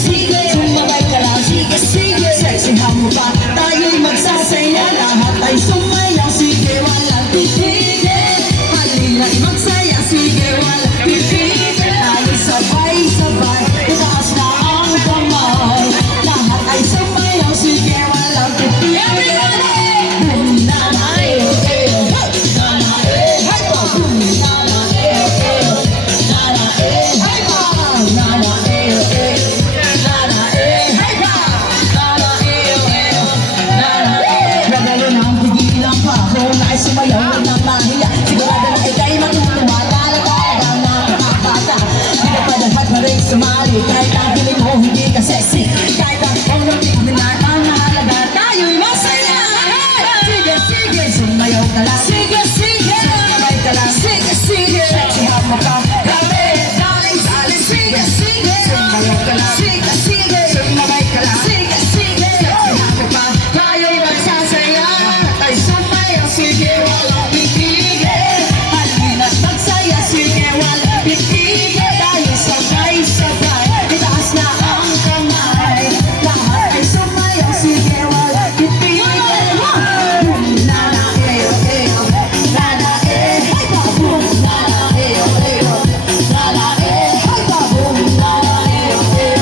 sige, sumabay ka lang. Sige, sige, sexihan mo pa. Tayo'y magsasaya, lahat ay sumayaw. Sige, walang titigil. Halina't magsaya, sige, walang titigil. Tayo'y sabay-sabay, itaas na ang kamay. Lahat ay sumayaw, sige, walang titigil. Boom, nana, eh, eh, nana, eh, hay pa, boom, nana, eh, eh, nana, eh, hay pa, nana, eh, eh, nana, eh, hay pa, nana, eh, eh, nana, eh. Gagayon ang pigilan pa, kung na'y sumayaw, huwag nang mahiya. Sigurado na ika'y matutuwa, talagang nakakabata. Di ka pa dapat na rin sumali, kahit ang piling mo hindi ka sexy. Kahit ang panglating binatang mahalaga, tayo'y masaya. Sige, sige, sumayaw ka lang. Sige, sige, sumabay ka lang. Sige, sige, sexihan mo ka. Grabe, daling sali. Sige, sige, sumayaw ka lang. Sige, sige, sumabay ka lang. Sige, sige, sexihan mo ka. Tayo'y magsasaya, ay sumayaw. Sige, walang pipigil. Halina't magsaya, sige, walang pipigil. Tayo sabay-sabay, itaas na ang kamay. Lahat ay sumayaw, sige, walang pipigil. Boom, nana, eh, eh, nana, eh, hay pa, boom, nana, eh, eh, nana, eh, hay pa, boom, nana, eh, eh,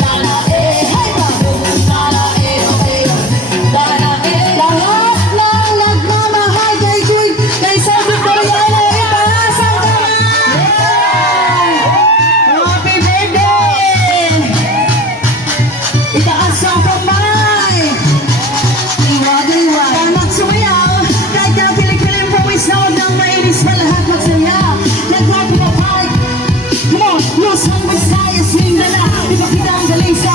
nana, eh, hay pa, boom, nana, eh, eh, nana, eh. Lahat ng nagmamahal kay Jun, kay Sir Victoriano, itaas ang kamay! Happy birthday! Itaas ang kamay! Iwa-iwa. Damat sumayaw, kahit na piling-piling pawis na huwag nang mainis pa lahat magsayaw. Nag-happy na park. Come on, Los Angeles, Mindanao. Ipakita ang galing sa